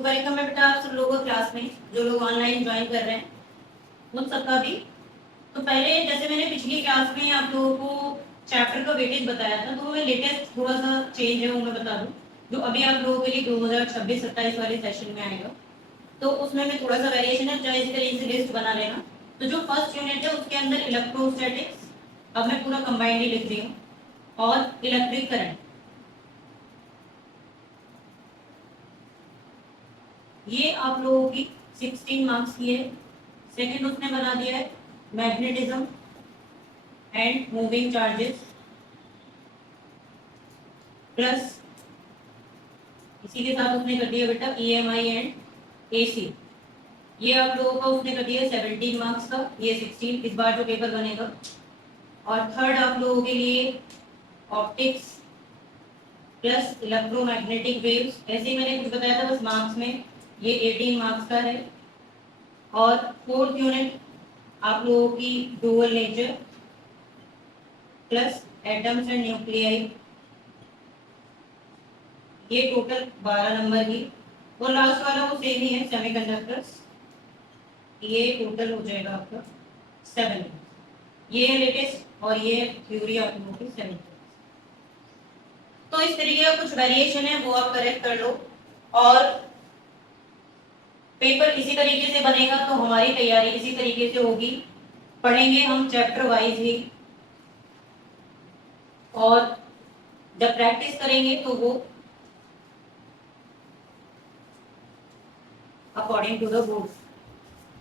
तो वेलकम है बेटा आप सब लोगों को क्लास में, जो लोग ऑनलाइन ज्वाइन कर रहे हैं उन सबका भी। तो पहले जैसे मैंने पिछली क्लास में आप लोगों को चैप्टर का वेटेज बताया था, तो मैं लेटेस्ट थोड़ा सा चेंज है वो मैं बता दूं, जो अभी आप लोगों के लिए 2026-27 वाले सेशन में आएगा। तो उसमें मैं थोड़ा सा वेरिएशन है, चाहे इसी तरीके से लिस्ट बना लेना। तो जो फर्स्ट यूनिट है उसके अंदर इलेक्ट्रोस्टैटिक्स, अब मैं पूरा कंबाइंडली लिख रही हूँ, और इलेक्ट्रिक करंट, ये आप लोगों की 16 मार्क्स की है। सेकंड उसने बना दिया है magnetism and moving charges, plus इसी के साथ उसने कर दिया बेटा ईएमआई एंड एसी। ये आप लोगों का उसने कर दिया 17 मार्क्स का, ये 16 इस बार जो पेपर बनेगा। और थर्ड आप लोगों के लिए ऑप्टिक्स प्लस इलेक्ट्रोमैग्नेटिक वेव्स, ऐसे ही मैंने कुछ बताया था बस मार्क्स में, ये 18 मार्क्स का है। और फोर्थ यूनिट आप लोगों की dual nature plus atoms and nuclei, ये टोटल 12 नंबर की। और लास्ट वाला वो सेम ही है सेमीकंडक्टर्स, ये टोटल हो जाएगा आपका 7। ये है लेटेस्ट और ये थ्योरी आप लोगों की 7। तो इस तरीके का कुछ वेरिएशन है वो आप करेक्ट कर लो, और पेपर इसी तरीके से बनेगा तो हमारी तैयारी इसी तरीके से होगी। पढ़ेंगे हम चैप्टर वाइज ही, और जब प्रैक्टिस करेंगे तो वो अकॉर्डिंग टू द बुक।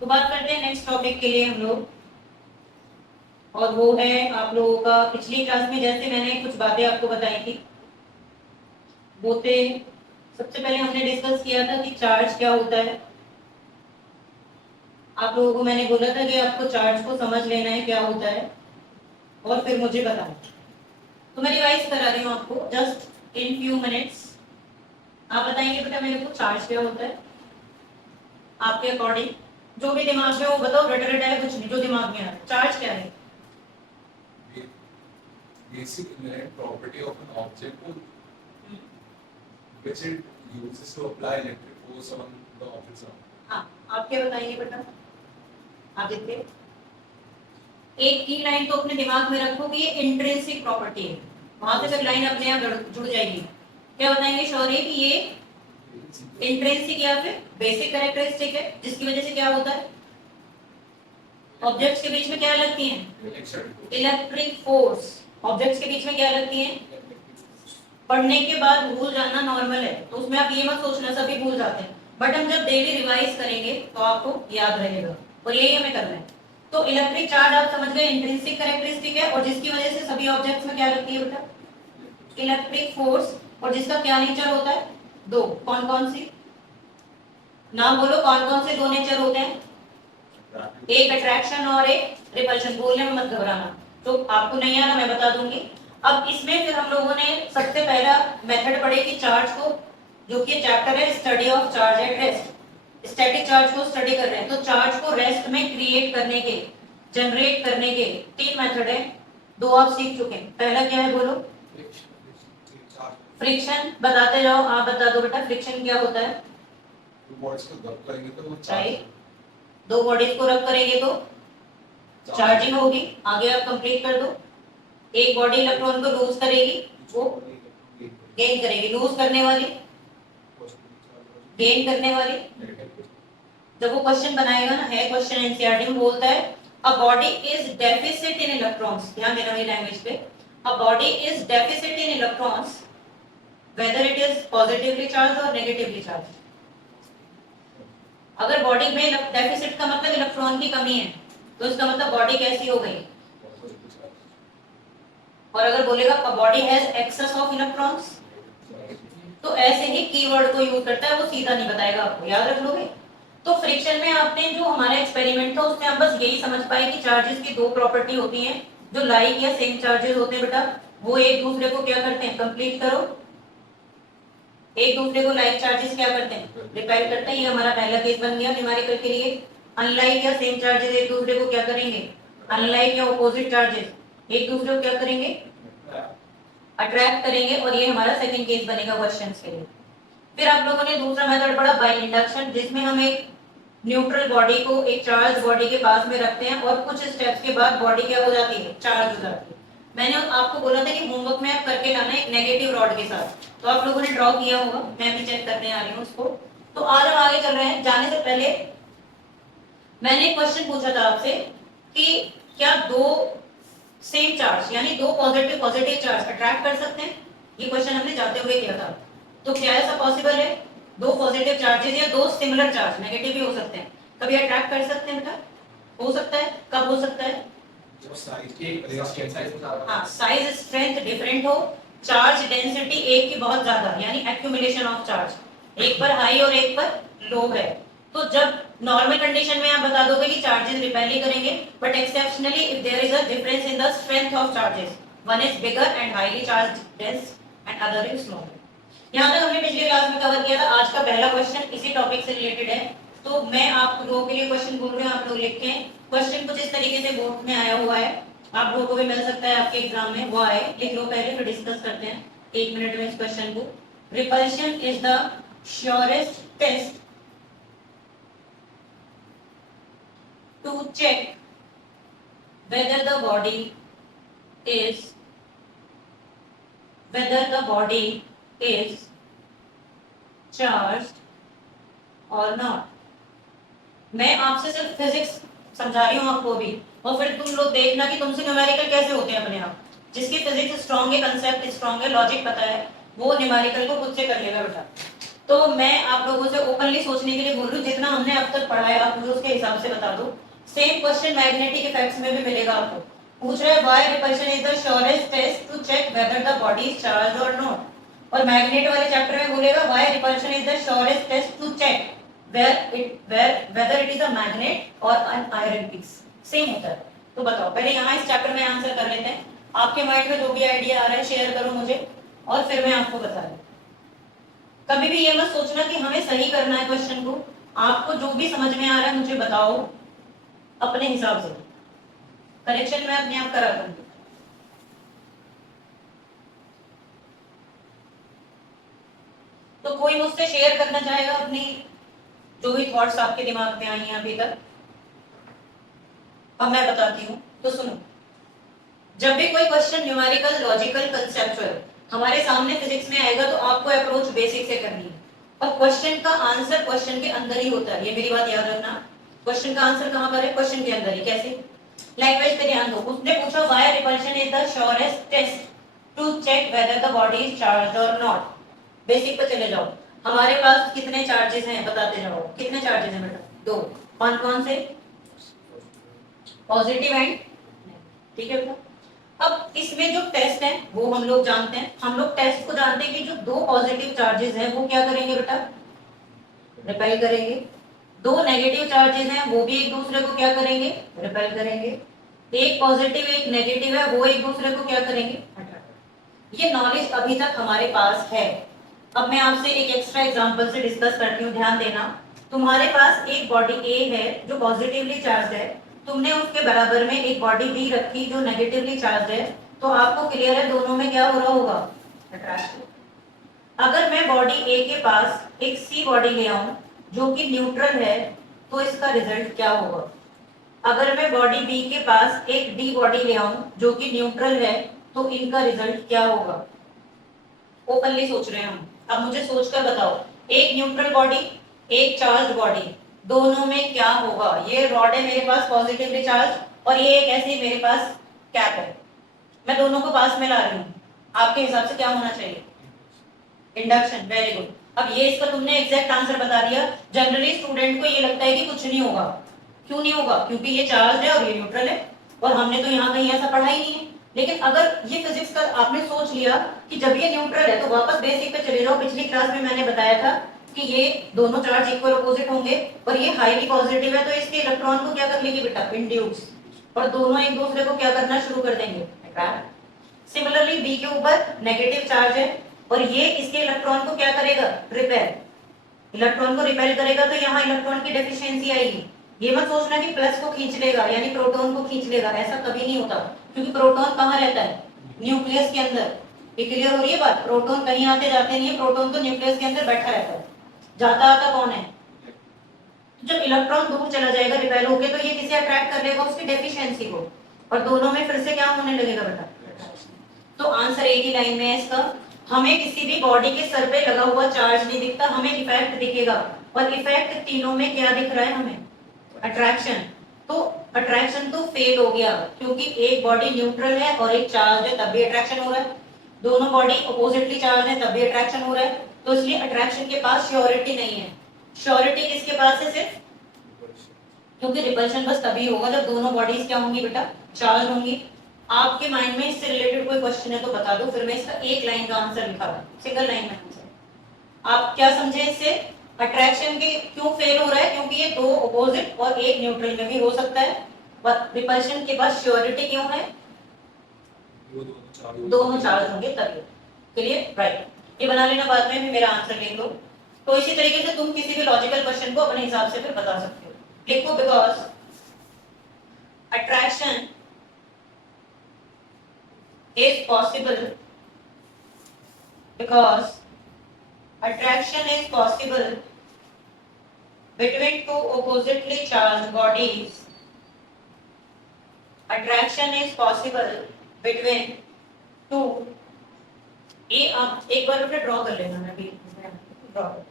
तो बात करते हैं नेक्स्ट टॉपिक के लिए हम लोग, और वो है आप लोगों का पिछली क्लास में जैसे मैंने कुछ बातें आपको बताई थी, वो थे सबसे पहले हमने डिस्कस किया था कि चार्ज क्या होता है। आप लोगों को मैंने बोला था कि आपको चार्ज को समझ लेना है क्या होता है, और फिर मुझे बताना। तो मैं रिवाइज करा रही हूँ आपको जस्ट इन फ्यू मिनट्स। आप बताएंगे बेटा मेरे को चार्ज क्या होता है, आपके अकॉर्डिंग जो भी दिमाग में वो बताओ, रटा रटा है कुछ नहीं, जो दिमाग में आ रहा है। चार्ज क्या है? Basic inherent property of an object which it uses to apply electric force on the object around. हाँ, आप क्या बताएंगे बेटा? आदित्य, एक की लाइन तो अपने दिमाग में रखो कि ये इंट्रिंसिक प्रॉपर्टी है, वहां से फिर लाइन अपने आप जुड़ जाएगी। क्या बताएंगे शौर्य कि ये इंट्रिंसिक या फिर बेसिक कैरेक्टरिस्टिक है, जिसकी वजह से क्या होता है, ऑब्जेक्ट्स के बीच में क्या लगती हैं? Electric force. ऑब्जेक्ट्स के बीच में क्या लगती हैं? पढ़ने के बाद भूल जाना नॉर्मल है, तो उसमें आप ये मत सोचना सभी भूल जाते हैं, बट हम जब डेली रिवाइज करेंगे तो आपको याद रहेगा, और यही हमें करना है। तो इलेक्ट्रिक चार्ज आप समझ गए इंट्रिंसिक कैरेक्टरिस्टिक है, और जिसकी वजह से सभी ऑब्जेक्ट्स में क्या लगती है बेटा? Electric force. और जिसका क्या नेचर होता है? दो। कौन कौन सी? नाम बोलो, कौन कौन से दो नेचर होते हैं? एक अट्रैक्शन और एक रिपल्शन। बोलने में मत घबराना, तो आपको नहीं आना मैं बता दूंगी। अब इसमें फिर हम लोगों ने सबसे पहला मेथड पढ़े कि चार्ज को, जो कि चैप्टर है study of charge at rest, static charge को स्टडी कर रहे हैं। तो चार्ज को रेस्ट में क्रिएट करने के, जनरेट करने के 3 मेथड है, 2 आप सीख चुके हैं। पहला क्या है बोलो? फ्रिक्शन। बताते जाओ, आप बता दो बेटा फ्रिक्शन क्या होता है? दो बॉडीज को रब करेंगे तो चार्जिंग होगी। आगे आप कंप्लीट कर दो। एक बॉडी इलेक्ट्रॉन को लूज करेगी, वो गेन करेगी। लूज करने वाली, गेन करने वाली। जब वो क्वेश्चन बनाएगा ना, है क्वेश्चन एनसीईआरटी में बोलता है a body is deficit in electrons, ध्यान देना मेरी लैंग्वेज पे, a body is deficit in electrons whether it is positively charge और नेगेटिवली चार्ज। अगर बॉडी में डेफिसिट का मतलब इलेक्ट्रॉन की कमी है, तो इसका मतलब बॉडी कैसी हो गई? और अगर बोलेगा body has excess of electrons, तो ऐसे ही कीवर्ड को यूज करता है, वो सीधा नहीं बताएगा आपको, याद रख लोगे। तो फ्रिक्शन में आपने जो हमारा एक्सपेरिमेंट था उसमें हम बस यही समझ पाए कि चार्जेस की 2 प्रॉपर्टी होती हैं, जो लाइक या सेम चार्जेस होते हैं बेटा, वो एक दूसरे को क्या करते हैं? कंप्लीट करो। एक दूसरे को लाइक चार्जेस क्या करते हैं? रिपेल करते हैं। ये हमारा पहला केस बन गया न्यूमेरिकल के लिए। अनलाइक या सेम चार्जेस एक दूसरे को क्या करेंगे? अनलाइक या ऑपोजिट चार्जेस एक दूसरे को क्या करेंगे? अट्रैक्ट करेंगे। और ये हमारा सेकंड केस बनेगा क्वेश्चंस के लिए। फिर आप लोगों ने दूसरा मेथड पढ़ा बाय इंडक्शन, जिसमें हम एक न्यूट्रल बॉडी को एक चार्ज बॉडी के पास में रखते हैं और कुछ स्टेप्स के बाद बॉडी क्या हो जाती है, चार्ज हो जाती है। मैंने आपको बोला था कि होमवर्क में आप करके लाना एक नेगेटिव रॉड के साथ, तो आप लोगों ने ड्रॉ किया होगा, मैं भी चेक करने आ रही हूँ उसको। तो आज हम आगे चल रहे हैं। जाने से पहले मैंने एक क्वेश्चन पूछा था आपसे कि क्या दो सेम चार्ज यानी दो पॉजिटिव पॉजिटिव चार्ज अट्रैक्ट कर सकते हैं? ये क्वेश्चन हमने जाते हुए किया था। तो क्या ऐसा पॉसिबल है? दो पॉजिटिव चार्जेस या दो सिमिलर चार्ज नेगेटिव भी हो सकते हैं, कभी अट्रैक्ट कर सकते हैं बेटा? हो सकता है। कब हो सकता है? जो साइज हाँ, साइज स्ट्रेंथ डिफरेंट हो, चार्ज डेंसिटी एक की बहुत ज्यादा यानी एक्यूमुलेशन ऑफ चार्ज, एक पर हाई और एक पर लो है। तो जब नॉर्मल कंडीशन में आप बता दोगे कि चार्जेस रिपेल ही करेंगे, but exceptionally if there is a difference in the strength of charges, one is bigger and highly charged dense and other is smaller. यहाँ तक हमने पिछले क्लास में कवर किया था। आज का पहला क्वेश्चन इसी टॉपिक से रिलेटेड है, तो मैं आप लोगों के लिए क्वेश्चन बोल रही हूँ, आप लोग लिखें। क्वेश्चन कुछ इस तरीके से बोर्ड में आया हुआ है, आप लोगों को भी मिल सकता है आपके एग्जाम में, वो आए, लिख लो पहले फिर डिस्कस करते हैं 1 मिनट में इस क्वेश्चन को। Repulsion is the surest test to check whether the body is charged or not। मैं आपसे सिर्फ फिजिक्स समझा रही हूँ आपको भी, और फिर तुम लोग देखना कि तुमसे न्यूमेरिकल कैसे होते हैं अपने आप। जिसकी फिजिक्स स्ट्रांग है, कंसेप्ट स्ट्रांग है, लॉजिक पता है, वो न्यूमेरिकल को खुद से कर लेगा बेटा। तो मैं आप लोगों से ओपनली सोचने के लिए बोल रही हूँ, जितना हमने अब तक पढ़ा है आप मुझे उसके हिसाब से बता दो। सेम क्वेश्चन मैग्नेटिक इफेक्ट्स में भी मिलेगा आपको। पूछ रहा है why repulsion is the surest test to check whether the body is charged और नॉट। और मैग्नेट वाले चैप्टर में बोलेगा why repulsion is the surest test to check whether it is a magnet or an iron piece। Same होता है। तो बताओ पहले यहाँ इस चैप्टर में आंसर कर लेते हैं। आपके माइंड में जो भी आइडिया आ रहा है शेयर करो मुझे, और फिर मैं आपको बता दूँ। कभी भी ये मत सोचना कि हमें सही करना है क्वेश्चन को, आपको जो भी समझ में आ रहा है मुझे बताओ अपने हिसाब से, करेक्शन मैं अपने आप करा दूंगी। तो कोई मुझसे शेयर करना चाहेगा अपनी जो भी थॉट्स आपके दिमाग में आई हैं अभी तक? अब मैं बताती हूँ, तो सुनो। जब भी कोई क्वेश्चन न्यूमेरिकल, लॉजिकल, कंसेप्चुअल हमारे सामने फिजिक्स में आएगा, तो आपको अप्रोच बेसिक से करनी है, और क्वेश्चन का आंसर क्वेश्चन के अंदर ही होता है। ये मेरी बात याद रखना, क्वेश्चन का आंसर कहाँ पर है? क्वेश्चन के अंदर ही। कैसे? लैंग्वेज पे ध्यान दो। उसने पूछा why repulsion is the surest test to check whether the body is charged और नॉट। बेसिक पे चले जाओ। हमारे पास कितने चार्जेस हैं बताते जाओ। कितने चार्जेस हैं बेटा? दो। कौन कौन से? पॉजिटिव एंड, ठीक है बेटा। अब इसमें जो टेस्ट है वो हम लोग जानते हैं। हम लोग टेस्ट को जानते हैं कि जो दो पॉजिटिव चार्जेस हैं वो क्या करेंगे बेटा? रिपेल करेंगे। दो नेगेटिव चार्जेस हैं वो भी एक दूसरे को क्या करेंगे? रिपेल करेंगे। एक पॉजिटिव एक नेगेटिव है, वो एक दूसरे को क्या करेंगे? अट्रैक्ट। ये नॉलेज अभी तक हमारे पास है। अब मैं आपसे एक एक्स्ट्रा एग्जांपल से डिस्कस करती हूँ, ध्यान देना। तुम्हारे पास एक बॉडी ए है जो पॉजिटिवली चार्ज है, तुमने उसके बराबर में एक बॉडी बी रखी जो नेगेटिवली चार्ज है, तो आपको क्लियर है दोनों में क्या हो रहा होगा? अट्रैक्शन। अगर मैं बॉडी ए के पास एक सी बॉडी ले आऊं जो कि न्यूट्रल है, तो इसका रिजल्ट क्या होगा? अगर मैं बॉडी बी के पास एक डी बॉडी ले आऊं जो कि न्यूट्रल है, तो इनका रिजल्ट क्या होगा? ओपनली सोच रहे हैं हम। अब मुझे सोचकर बताओ, एक न्यूट्रल बॉडी एक चार्ज बॉडी, दोनों में क्या होगा? ये रॉड है मेरे पास पॉजिटिवली चार्ज, और ये एक ऐसे मेरे पास कैप है, मैं दोनों को पास में ला रही हूँ। आपके हिसाब से क्या होना चाहिए? इंडक्शन। Very good. अब ये इसका तुमने एग्जैक्ट आंसर बता दिया। जनरली स्टूडेंट को ये लगता है कि कुछ नहीं होगा। क्यों नहीं होगा? क्योंकि ये चार्ज है और ये न्यूट्रल है, और हमने तो यहाँ कहीं ऐसा पढ़ा ही नहीं है। लेकिन अगर ये फिजिक्स का आपने सोच लिया कि जब ये न्यूट्रल है, तो वापस बेसिक पे चले जाओ। पिछली क्लास में मैंने बताया था कि ये दोनों चार्ज इक्वल अपोजिट होंगे, और ये हाईली पॉजिटिव है, तो इसके इलेक्ट्रॉन को क्या कर लेंगे बेटा? इंड्यूस। और दोनों एक दूसरे को क्या करना शुरू कर देंगे? अट्रैक्ट। सिमिलरली बी के ऊपर नेगेटिव चार्ज है, और ये इसके इलेक्ट्रॉन को क्या करेगा? रिपेल। इलेक्ट्रॉन को रिपेल करेगा, तो यहाँ इलेक्ट्रॉन की डेफिशिएंसी आएगी। ये मत सोचना कि प्लस को खींच लेगा यानी प्रोटॉन को खींच लेगा, ऐसा कभी नहीं होता, क्योंकि प्रोटॉन कहाँ रहता है? न्यूक्लियस के अंदर। ये क्लियर हो रही है बात? प्रोटॉन कहीं आते जाते नहीं है, प्रोटॉन तो न्यूक्लियस के अंदर बैठा रहता है, जाता आता कौन है? जब इलेक्ट्रॉन दूर चला जाएगा रिपेल होके तो ये किसे अट्रैक्ट कर लेगा? उसकी डेफिशिएंसी को, और दोनों में फिर से क्या होने लगेगा बेटा? तो आंसर एक ही लाइन में है इसका। हमें किसी भी बॉडी के सर पे लगा हुआ चार्ज नहीं दिखता, हमें इफेक्ट दिखेगा, और इफेक्ट तीनों में क्या दिख रहा है हमें? अट्रैक्शन। तो अट्रैक्शन तो फेल हो गया, क्योंकि एक बॉडी न्यूट्रल है और एक चार्ज है, तब भी अट्रैक्शन हो रहा है। दोनों बॉडी अपोजिटली चार्ज है, तब भी अट्रैक्शन हो रहा है। तो इसलिए अट्रैक्शन के पास श्योरिटी नहीं है। श्योरिटी किसके पास है? सिर्फ, क्योंकि रिपल्शन बस तभी होगा जब दोनों बॉडीज क्या होंगी बेटा? चार्ज होंगी। आपके माइंड में इससे रिलेटेड कोई क्वेश्चन है तो बता दो, फिर मैं इसका एक लाइन का आंसर लिखा हुआ, सिंगल लाइन में आंसर। आप क्या समझे इससे? अट्रैक्शन के क्यों फेल हो रहा है? क्योंकि ये दो अपोजिट और एक न्यूट्रल में भी हो सकता है। पर रिपल्शन के बाद श्योरिटी क्यों है? दोनों चार्ज होंगे तभी। क्लियर? राइट। ये बना लेना, बाद में भी मेरा आंसर लिख लो। तो इसी तरीके से तुम किसी भी लॉजिकल क्वेश्चन को अपने हिसाब से फिर बता सकते हो। लिखो, because attraction is possible, because attraction is possible between two oppositely charged bodies. Attraction is possible between two, ये आप एक बार अपने ड्रॉ कर लेना, मैं भी ड्रॉ कर।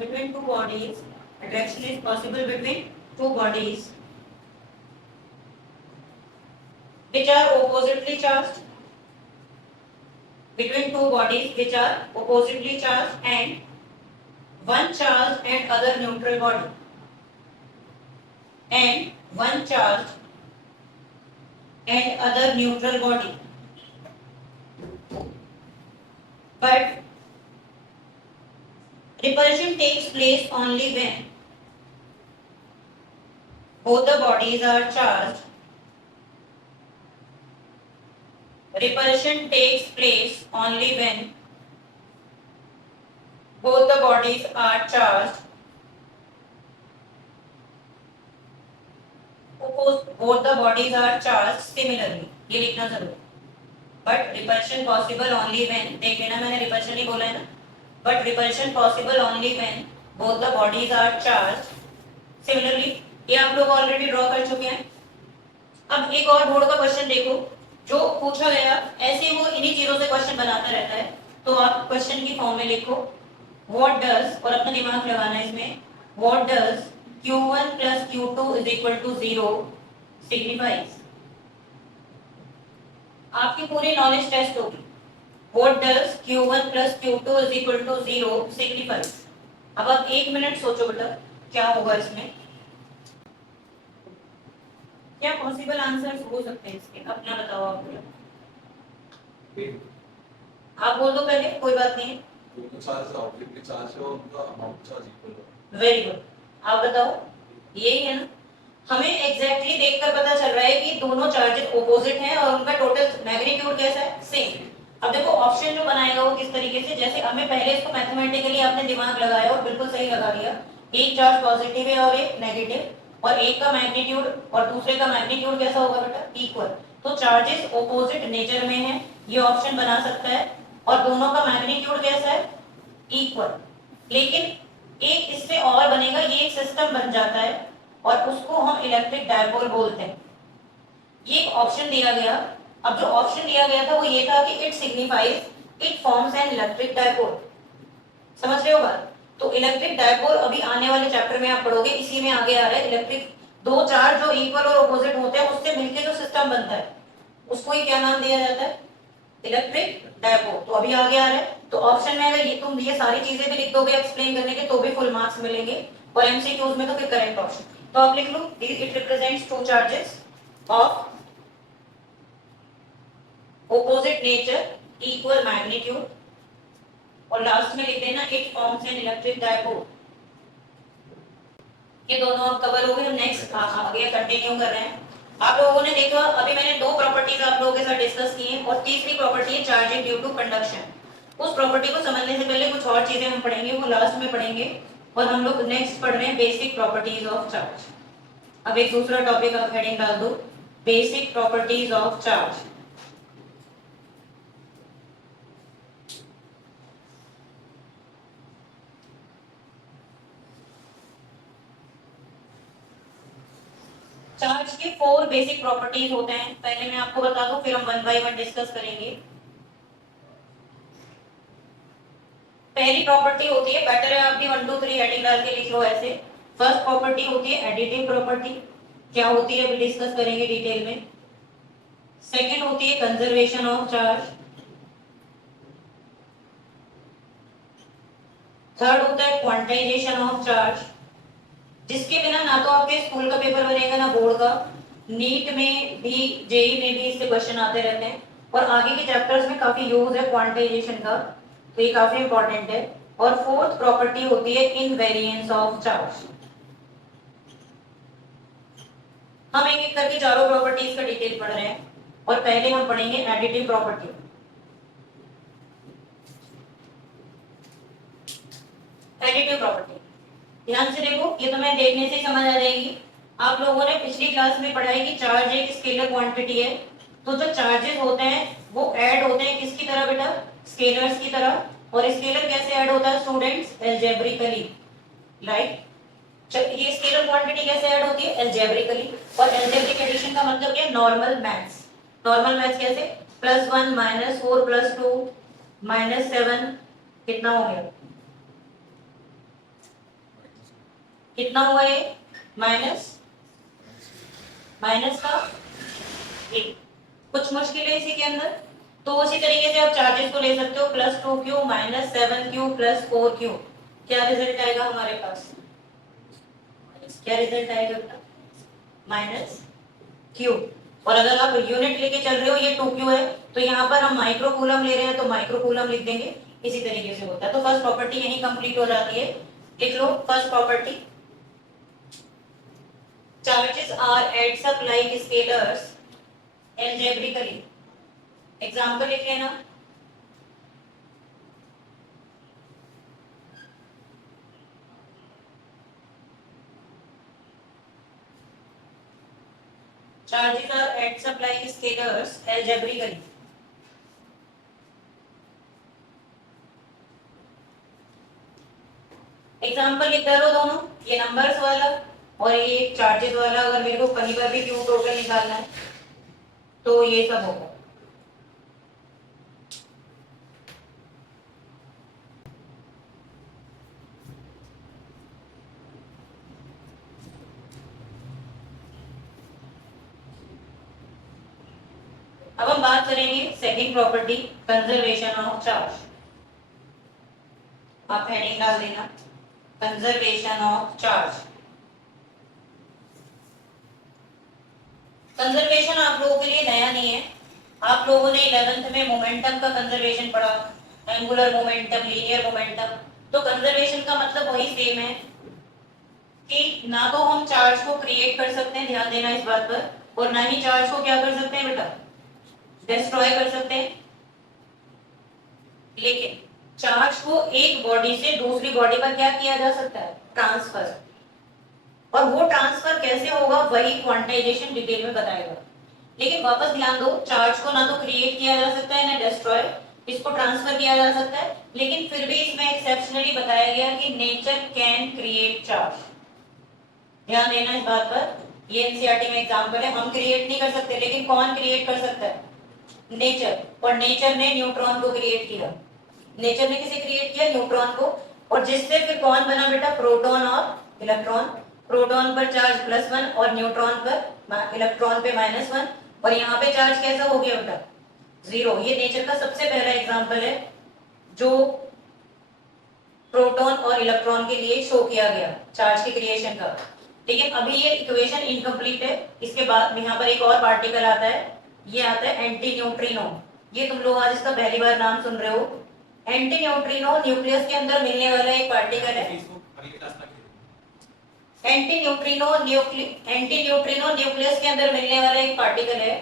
Between two bodies, attraction is possible between two bodies which are oppositely charged. Between two bodies which are oppositely charged and one charged and other neutral body. And one charged and other neutral body. But repulsion takes place only when both the bodies are charged. Repulsion takes place only when both the bodies are charged. Both the bodies are charged similarly. ये लिखना जरूर। But repulsion possible only when, देख लेना मैंने repulsion नहीं बोला है ना, but repulsion possible only when both the bodies are charged similarly. ये आप लोग ऑलरेडी ड्रॉ कर चुके हैं। अब एक और बोर्ड का क्वेश्चन देखो, जो पूछा गया ऐसे वो इन्हीं चीजों से क्वेश्चन बनाता रहता है। तो आप क्वेश्चन की फॉर्म में लिखो, व्हाट डज, और अपना दिमाग लगाना है इसमें, what does Q1 plus Q2 is equal to 0 signifies? आपकी पूरी नॉलेज टेस्ट होगी। What does Q1 plus Q2 is equal to 0 signifies? अब आप 1 मिनट सोचो बेटा, क्या होगा इसमें? क्या पॉसिबल आंसर हो सकते हैं इसके? अपना बताओ आप बोलो। आप बोल दो पहले, कोई बात नहीं है। दोनों चार्ज आउटलेट के चार्ज है और उनका अमाउंट चार्ज इक्वल है। वेरी गुड, आप बताओ, यही है ना? हमें एग्जैक्टली देखकर पता चल रहा है कि दोनों चार्जेस ऑपोजिट हैं और उनका टोटल मैग्नीट्यूड कैसा है? सेम। अब देखो ऑप्शन जो बनाएगा वो किस तरीके से, जैसे हमें पहले इसको मैथमेटिकली आपने दिमाग लगाया और बिल्कुल सही लगा दिया, एक चार्ज पॉजिटिव है और एक नेगेटिव, और एक का मैग्नीट्यूड और दूसरे का मैग्नीट्यूड कैसा होगा बेटा? इक्वल। तो चार्जेस ऑपोजिट नेचर में है, ये ऑप्शन बना सकता है, और दोनों का मैग्नीट्यूड कैसा है? इक्वल। लेकिन एक इससे और बनेगा, ये एक सिस्टम बन जाता है और उसको हम इलेक्ट्रिक डायपोल बोलते हैं। ये एक ऑप्शन दिया गया। अब जो ऑप्शन दिया गया था वो ये था कि it signifies, it forms an electric dipole. समझ रहे हो बात? तो इलेक्ट्रिक डायपोल अभी आने वाले चैप्टर में आप पढ़ोगे, इसी में आगे आ रहा है। इलेक्ट्रिक दो चार्ज जो इक्वल और ऑपोजिट होते हैं उससे मिलकर जो सिस्टम बनता है उसको ही क्या नाम दिया जाता है? Electric dipole. तो अभी आगे आ रहा है। तो ऑप्शन में अगर ये तुम ये सारी चीजें भी लिख दोगे एक्सप्लेन करने के तो भी फुल मार्क्स मिलेंगे, और एमसीक्यूज में तो फिर करेक्ट ऑप्शन। तो आप लिख लो, it represents two charges of opposite nature, equal magnitude, और लास्ट में लिख देना it forms an electric dipole. ये दोनों अब कवर हो गए। हम नेक्स्ट आगे कंटिन्यू कर रहे हैं। आप लोगों ने देखा, अभी मैंने दो प्रॉपर्टीज आप लोगों के साथ डिस्कस की हैं, और तीसरी प्रॉपर्टी है चार्जिंग ड्यू टू कंडक्शन। उस प्रॉपर्टी को समझने से पहले कुछ और चीजें हम पढ़ेंगे, वो लास्ट में पढ़ेंगे। और हम लोग नेक्स्ट पढ़ रहे हैं बेसिक प्रॉपर्टीज ऑफ चार्ज। अब एक दूसरा टॉपिक आप हेडिंग डाल दो, basic properties of charge. Charge के 4 बेसिक प्रॉपर्टीज होते हैं, पहले मैं आपको बता दूं, फिर हम वन बाय वन डिस्कस करेंगे। पहली प्रॉपर्टी होती है, बेटर है आप भी 1 2 3 हेडिंग डाल के लिख लो ऐसे। फर्स्ट प्रॉपर्टी होती है एडिटिव प्रॉपर्टी, क्या होती है अभी डिस्कस करेंगे डिटेल में। सेकंड होती है कंजर्वेशन ऑफ चार्ज। थर्ड होता है क्वांटाइजेशन ऑफ चार्ज, जिसके बिना ना तो आपके स्कूल का पेपर बनेगा ना बोर्ड का, नीट में भी जेई में भी इससे क्वेश्चन आते रहते हैं, और आगे के चैप्टर्स में काफी यूज है क्वांटाइजेशन का, तो ये काफी इंपॉर्टेंट है। और फोर्थ प्रॉपर्टी होती है इनवेरिएंस ऑफ चार्ज। हम एक एक करके चारों प्रॉपर्टीज का डिटेल पढ़ रहे हैं, और पहले हम पढ़ेंगे एडिटिव प्रॉपर्टी। एडिटिव प्रॉपर्टी ध्यान से देखो, ये तुम्हें देखने से समझ आ जाएगी। आप लोगों ने पिछली क्लास में पढ़ा है कि चार्ज एक स्केलर क्वांटिटी है, तो जो चार्जेस होते हैं वो ऐड होते हैं किसकी तरह बेटा, स्केलर्स की तरह। और स्केलर कैसे ऐड होता है स्टूडेंट्स, अलजेब्रिकली, राइट। ये स्केलर क्वांटिटी कैसे ऐड होती है, अलजेब्रिकली। और अलजेब्रिक एडिशन का मतलब क्या है, नॉर्मल मैथ्स। नॉर्मल मैथ्स कैसे, +1 -4 +2 -7 कितना हो गया, कितना हुआ ये, माइनस का 1। कुछ मुश्किल है इसी के अंदर, तो उसी तरीके से आप चार्जेस को ले सकते हो, +2q -7q +4q। क्या रिजल्ट आएगा हमारे पास, क्या रिजल्ट आएगा, -q। और अगर आप यूनिट लेके चल रहे हो, ये 2q है, तो यहाँ पर हम माइक्रो कूलम ले रहे हैं तो माइक्रो कूलम लिख देंगे, इसी तरीके से होता है। तो फर्स्ट प्रॉपर्टी यही कंप्लीट हो जाती है, लिख लो first property, charges are adds up like scalars algebraically। Example लिख लेना, charges are adds up like scalars algebraically। Example लिख दो दोनों, ये नंबर्स वाला और ये चार्जेस वाला। अगर मेरे को कहीं पर भी क्यू टोटल निकालना है तो ये सब होगा। अब हम बात करेंगे second property, conservation of charge. आप हेडिंग डाल देना, कंजर्वेशन ऑफ चार्ज। कंजर्वेशन आप लोगों के लिए नया नहीं है, आप लोगों ने 11th में मोमेंटम का कंजर्वेशन पढ़ा, एंगुलर मोमेंटम, लीनियर मोमेंटम। तो कंजर्वेशन का मतलब वही सेम है कि ना तो हम चार्ज को क्रिएट कर सकते हैं, ध्यान देना इस बात पर, और ना ही चार्ज को क्या कर सकते हैं बेटा, डिस्ट्रॉय कर सकते हैं। लेकिन चार्ज को एक बॉडी से दूसरी बॉडी पर क्या किया जा सकता है, ट्रांसफर। और वो ट्रांसफर कैसे होगा वही क्वांटाइजेशन डिटेल में बताएगा। लेकिन वापस ध्यान दो, चार्ज को ना तो क्रिएट किया जा सकता है ना डिस्ट्रॉय, इसको ट्रांसफर किया जा सकता है। लेकिन फिर भी इसमें एक्सेप्शनली बताया गया कि नेचर कैन क्रिएट चार्ज। ध्यान देना इस बात पर, ये एनसीईआरटी में एग्जांपल है। हम क्रिएट नहीं कर सकते, लेकिन कौन क्रिएट कर सकता है, नेचर। और नेचर ने न्यूट्रॉन को क्रिएट किया। नेचर ने किसे क्रिएट किया, न्यूट्रॉन को। और जिससे फिर कौन बना बेटा, प्रोटॉन और इलेक्ट्रॉन। प्रोटॉन पर चार्ज +1 और न्यूट्रॉन पर, इलेक्ट्रॉन पे -1। और यहाँ पे चार्ज कैसा हो गया बेटा, 0। ये नेचर का सबसे पहला एग्जांपल है जो प्रोटॉन और इलेक्ट्रॉन के लिए शो किया गया चार्ज की क्रिएशन का। लेकिन अभी ये इक्वेशन इनकम्प्लीट है। इसके बाद यहाँ पर एक और पार्टिकल आता है, ये आता है एंटी न्यूट्रिनो। ये तुम लोग आज इसका पहली बार नाम सुन रहे हो। एंटी न्यूट्रिनो न्यूक्लियस के अंदर मिलने वाला एक पार्टिकल है। एंटी न्यूट्रिनो न्यूक्लियस के अंदर मिलने वाला एक पार्टिकल है।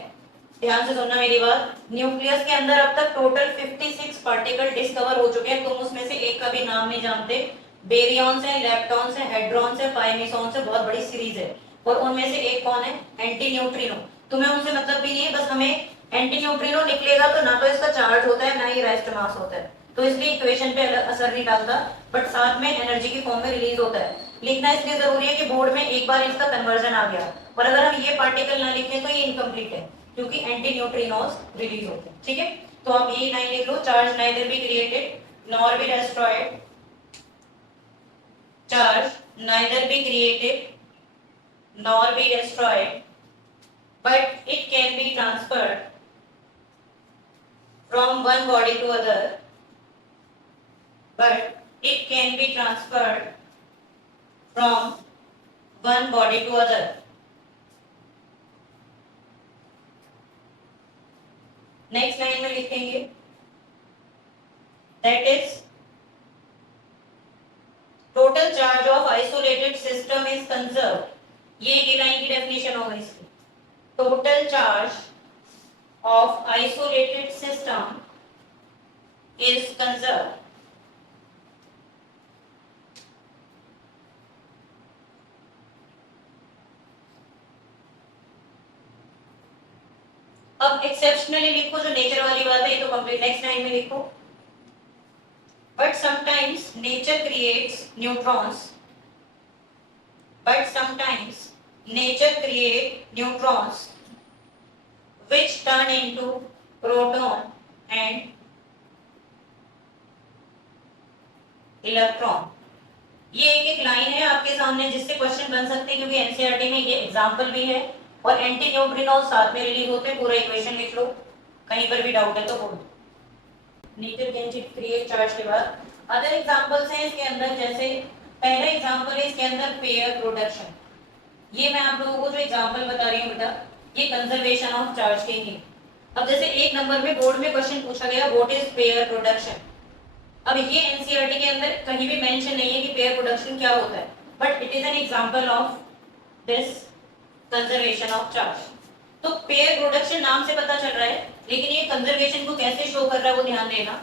ध्यान से सुनना मेरी बात। न्यूक्लियस के अंदर अब तक टोटल 56 पार्टिकल डिस्कवर हो चुके हैं, तुम उसमें से एक का भी नाम नहीं जानते। बेरियॉन्स है, लेप्टॉन्स है, हेड्रॉन्स है, पाइमेसॉन्स है, बहुत बड़ी सीरीज है। और उनमें से एक कौन है? Anti neutrino. तुम्हें उनसे मतलब भी नहीं है, बस हमें एंटी न्यूट्रिनो निकलेगा तो ना तो इसका चार्ज होता है ना ही रेस्ट मास होता है, तो इसलिए इक्वेशन पे असर नहीं डालता, बट साथ में एनर्जी की फॉर्म में रिलीज होता है। लिखना इसलिए जरूरी है कि बोर्ड में एक बार इसका कन्वर्जन आ गया, और अगर हम ये पार्टिकल ना लिखें तो ये इनकम्प्लीट है, क्योंकि एंटी न्यूट्रिनोस रिलीज होते हैं। ठीक है, तो आप ये लाइन लिख लो, charge neither be created nor be destroyed, charge neither be created nor be destroyed, but it can be transferred from one body to other, but it can be transferred from one body to other. Next line में लिखेंगे that is total charge of isolated system is conserved. ये line की definition होगा इसकी। Total charge of isolated system is conserved. अब exceptionally लिखो, जो nature वाली बात है ये तो कंप्लीट, नेक्स्ट लाइन में लिखो but sometimes nature creates neutrons, but sometimes nature create neutrons which turn into proton and electron. ये एक लाइन है आपके सामने जिससे क्वेश्चन बन सकते हैं, क्योंकि एनसीईआरटी में ये एग्जांपल भी है और एंटी न्यूट्रिनो साथ में रिलीज होते हैं। पूरा इक्वेशन लिख लो, कहीं पर भी डाउट है तो बोल। नेचर कैन क्रिएट चार्ज के बाद अदर एग्जांपल्स हैं इसके अंदर, जैसे पहला एग्जांपल है इसके अंदर पेयर प्रोडक्शन। ये मैं आप लोगों को जो एग्जांपल बता रही हूँ बेटा, ये कंजर्वेशन ऑफ चार्ज के ही। अब जैसे एक नंबर में बोर्ड में क्वेश्चन पूछा गया व्हाट इज पेयर प्रोडक्शन। अब ये एनसीईआरटी के अंदर कहीं भी मेंशन नहीं है कि पेयर प्रोडक्शन क्या होता है, but it is an example of this conservation of charge. तो पेयर प्रोडक्शन नाम से पता चल रहा है, लेकिन ये कंजर्वेशन को कैसे शो कर रहा है वो ध्यान देना।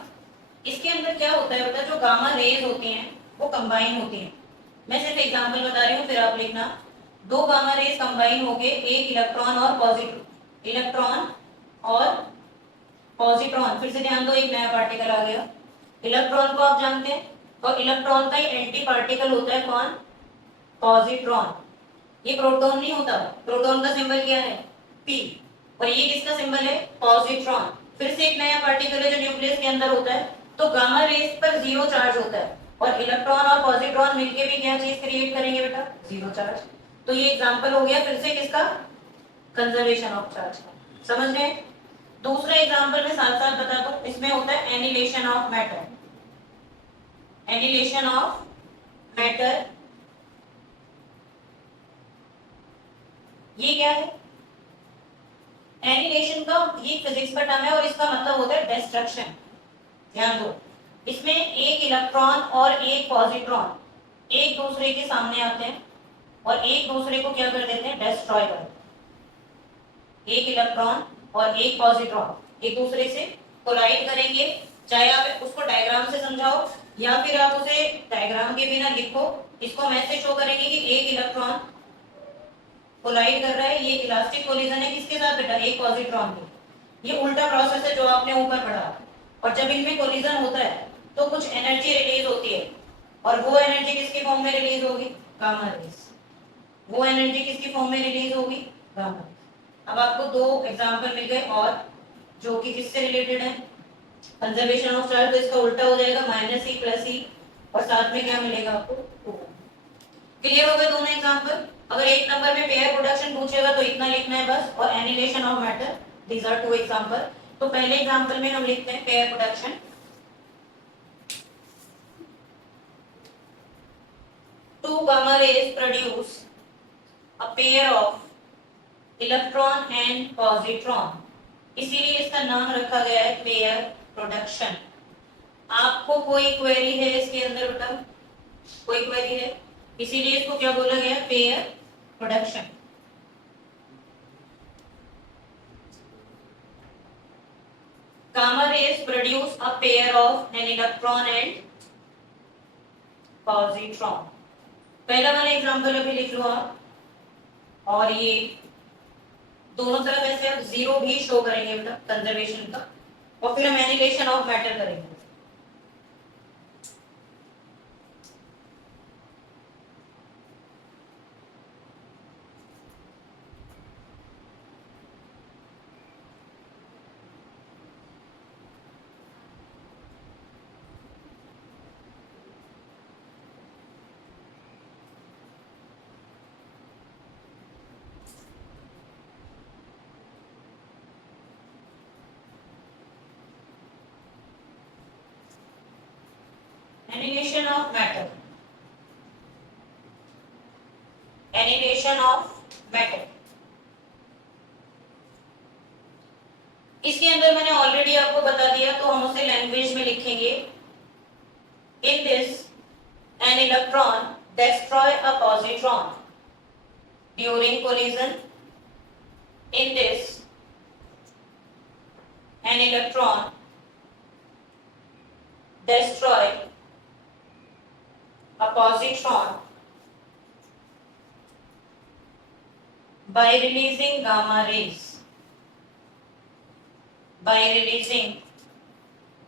इसके अंदर क्या होता है बेटा, जो गामा रेज होती हैं वो कंबाइन होती हैं। मैं सिर्फ एग्जांपल बता रही हूँ, फिर आप लिखना। दो गामा रेज कंबाइन होके एक इलेक्ट्रॉन और पॉजिट्रॉन, फिर से ध्यान दो, एक नया पार्टिकल आ गया। इलेक्ट्रॉन को आप जानते हैं, और इलेक्ट्रॉन का ही एंटी पार्टिकल होता है कौन? पॉजिट्रॉन। ये प्रोटॉन नहीं होता, प्रोटॉन का सिंबल क्या है? P, और ये किसका सिंबल है? पॉजिट्रॉन। फिर से एक नया पार्टिकल है जो न्यूक्लियस के अंदर होता है, तो गामा रेज पर जीरो चार्ज होता है, और इलेक्ट्रॉन और पॉजिट्रॉन मिलके भी क्या चीज क्रिएट करेंगे बेटा? Zero charge. तो ये एग्जांपल हो गया फिर से किसका? कंजर्वेशन ऑफ चार्ज का। समझ गए? दूसरा एग्जांपल में साथ साथ बता दो, इसमें होता है annihilation of matter. Annihilation of matter ये क्या है? एनिलेशन का ये फिजिक्स का टर्म है और इसका मतलब होता है डिस्ट्रक्शन। ध्यान दो, इसमें एक इलेक्ट्रॉन और एक पॉजिट्रॉन एक दूसरे के सामने आते हैं और एक दूसरे को क्या कर देते हैं? डिस्ट्रॉय कर देते हैं। एक इलेक्ट्रॉन और एक पॉजिट्रॉन एक दूसरे से कोलाइड करेंगे, चाहे आप उसको डायग्राम से समझाओ या फिर आप उसे डायग्राम के बिना लिखो। इसको हम ऐसे शो करेंगे कि एक इलेक्ट्रॉन कोलाइड कर रहा है, ये इलास्टिक कोलिजन है किसके साथ बेटा? एक पॉजिट्रॉन के। ये उल्टा प्रोसेस है जो आपने ऊपर पढ़ा। और जब इनमें कोलिजन होता है तो कुछ एनर्जी रिलीज होती है, और वो एनर्जी किसके फॉर्म में रिलीज होगी? Gamma rays. वो एनर्जी किसकी फॉर्म में रिलीज होगी? Gamma rays. अब आपको दो एग्जांपल मिल गए और जो कि किससे रिलेटेड है? Conservation of charge. तो इसका उल्टा हो जाएगा -E + E, और साथ में क्या मिलेगा आपको? क्लियर हो गए दोनों एग्जांपल? अगर एक नंबर में पेयर प्रोडक्शन पूछेगा तो इतना लिखना है बस, और annihilation of matter, these are 2 example. तो पहले एग्जांपल में हम लिखते हैं pair production. Two gamma rays produce a pair of electron and positron, इसीलिए इसका नाम रखा गया है पेयर प्रोडक्शन। आपको कोई क्वेरी है इसके अंदर बेटा? कोई क्वेरी है? इसीलिए इसको क्या बोला गया? Pair production. gamma rays produce a pair of an electron and positron. पहला वाला एग्जांपल अभी लिख लो आप, और ये दोनों तरफ ऐसे आप जीरो भी शो करेंगे बेटा कंजर्वेशन का, और फिर हम एनिलेशन ऑफ मैटर करेंगे. Annihilation of matter. Annihilation of matter. इसके अंदर मैंने ऑलरेडी आपको बता दिया, तो हम उसे लैंग्वेज में लिखेंगे. In this, an electron destroy a positron during collision. In this, an electron destroy a positron by releasing gamma rays. By releasing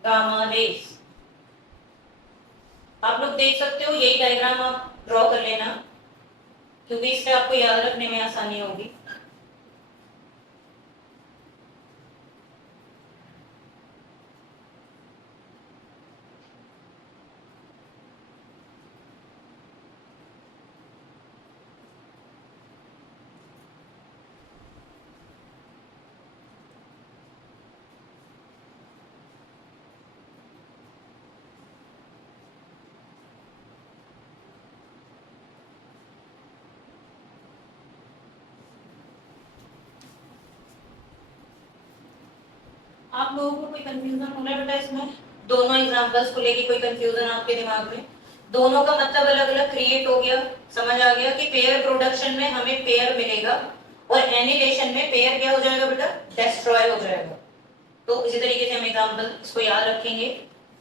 gamma rays. आप लोग देख सकते हो, यही डायग्राम आप ड्रॉ कर लेना, क्योंकि इससे आपको याद रखने में आसानी होगी. आप लोगों को कोई कंफ्यूजन हो रहा है बेटा इसमें? दोनों एग्जांपल्स को लेके कोई कंफ्यूजन आपके दिमाग में? दोनों का मतलब अलग अलग क्रिएट हो गया, समझ आ गया कि पेयर प्रोडक्शन में हमें पेयर मिलेगा और एनिलेशन में पेयर क्या हो जाएगा बेटा? डिस्ट्रॉय हो जाएगा. तो इसी तरीके से हम एग्जांपल इसको याद रखेंगे.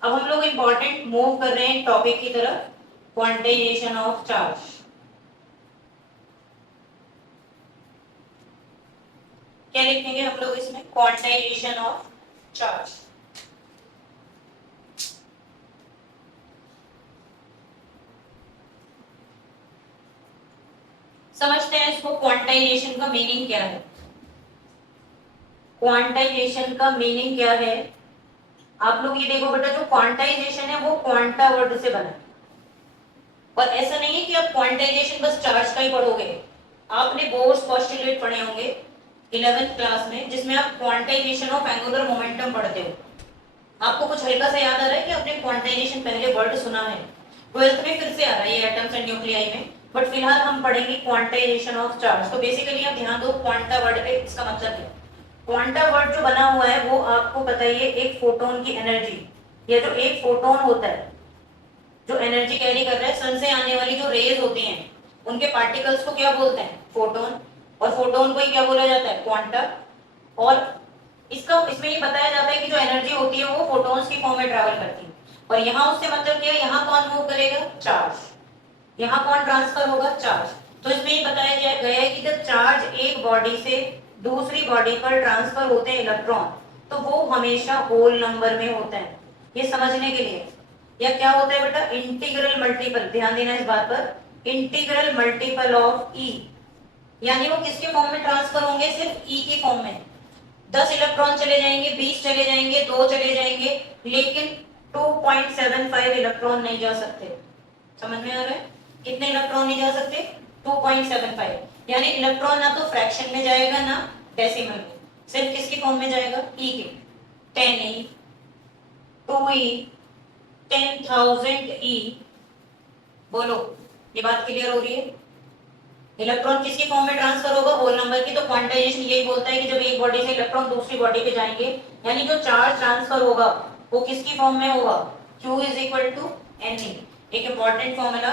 अब हम लोग इंपॉर्टेंट मूव कर रहे हैं टॉपिक की तरफ, क्वांटाइजेशन ऑफ चार्ज. क्या लिखेंगे हम लोग इसमें? Quantization of charge. समझते हैं इसको. क्वांटाइजेशन का मीनिंग क्या है? क्वांटाइजेशन का मीनिंग क्या है? आप लोग ये देखो बेटा, जो क्वांटाइजेशन है वो क्वांटा वर्ड से बना है, और ऐसा नहीं है कि आप क्वांटाइजेशन बस चार्ज का ही पढ़ोगे. आपने बोर्स पोस्टुलेट पढ़े होंगे 11th क्लास में, जिसमें आप क्वांटाइजेशन ऑफ एंगुलर मोमेंटम पढ़ते हो. आपको कुछ हल्का सा याद आ रहा है कि आपने क्वांटाइजेशन पहले वर्ड सुना है? 12th में फिर से आ रहा है ये एटम्स एंड न्यूक्लियाई में, बट फिलहाल हम पढ़ेंगे क्वांटाइजेशन ऑफ चार्ज. तो बेसिकली आप ध्यान दो क्वांटा वर्ड पे, इसका मतलब क्या? क्वांटा वर्ड जो बना हुआ है वो आपको बताइए एक फोटोन की एनर्जी, या जो एक फोटोन होता है जो एनर्जी कैरी कर रहा है, सन से आने वाली जो रेज होती हैं उनके पार्टिकल्स को क्या बोलते हैं? फोटोन. और फोटोन को ही क्या बोला जाता है? क्वांटा. और इसमें ये बताया जाता है कि जो एनर्जी होती है वो फोटॉन्स की फॉर्म में ट्रैवल करती है. और यहाँ उससे मतलब क्या है? यहाँ कौन मूव करेगा? चार्ज. यहाँ कौन ट्रांसफर होगा? चार्ज. तो इसमें ये बताया गया है कि जब चार्ज एक बॉडी से दूसरी बॉडी पर ट्रांसफर होते हैं इलेक्ट्रॉन, तो वो हमेशा होल नंबर में होता है. ये समझने के लिए, या क्या होता है बेटा? Integral multiple. ध्यान देना इस बात पर. इंटीग्रल मल्टीपल ऑफ ई, यानी वो किसके फॉर्म में ट्रांसफर होंगे? सिर्फ ई के फॉर्म में. 10 इलेक्ट्रॉन चले जाएंगे, 20 चले जाएंगे, 2 चले जाएंगे, लेकिन 2.75 इलेक्ट्रॉन नहीं जा सकते. समझ में आ रहा है? कितने इलेक्ट्रॉन नहीं जा सकते? 2.75. यानी इलेक्ट्रॉन ना तो फ्रैक्शन में जाएगा ना डेसिमल में, सिर्फ किसकी फॉर्म में जाएगा? ई के. 10e, 2e, 10,000 e. बोलो, ये बात क्लियर हो रही है? इलेक्ट्रॉन किसकी फॉर्म में ट्रांसफर होगा? होल नंबर की. तो क्वांटाइजेशन यही बोलता है कि जब एक बॉडी से इलेक्ट्रॉन दूसरी बॉडी पे जाएंगे, यानी जो चार्ज ट्रांसफर होगा वो किसकी फॉर्म में होगा? Q is equal to Ne. एक इंपॉर्टेंट फॉर्मूला,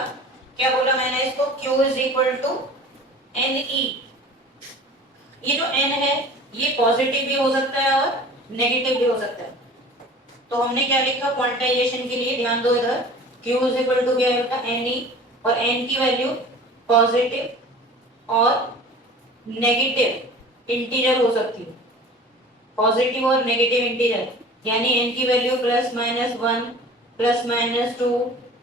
क्या बोला मैंने इसको? Q is equal to Ne. ये जो N है ये पॉजिटिव भी हो सकता है और नेगेटिव भी हो सकता है. तो हमने क्या लिखा क्वांटाइजेशन के लिए, ध्यान दो इधर, Q इज इक्वल टू क्या होता है Ne, और N की वैल्यू पॉजिटिव और नेगेटिव इंटीजर हो सकती है, पॉजिटिव और नेगेटिव इंटीजर, यानी n की वैल्यू +-1 +-2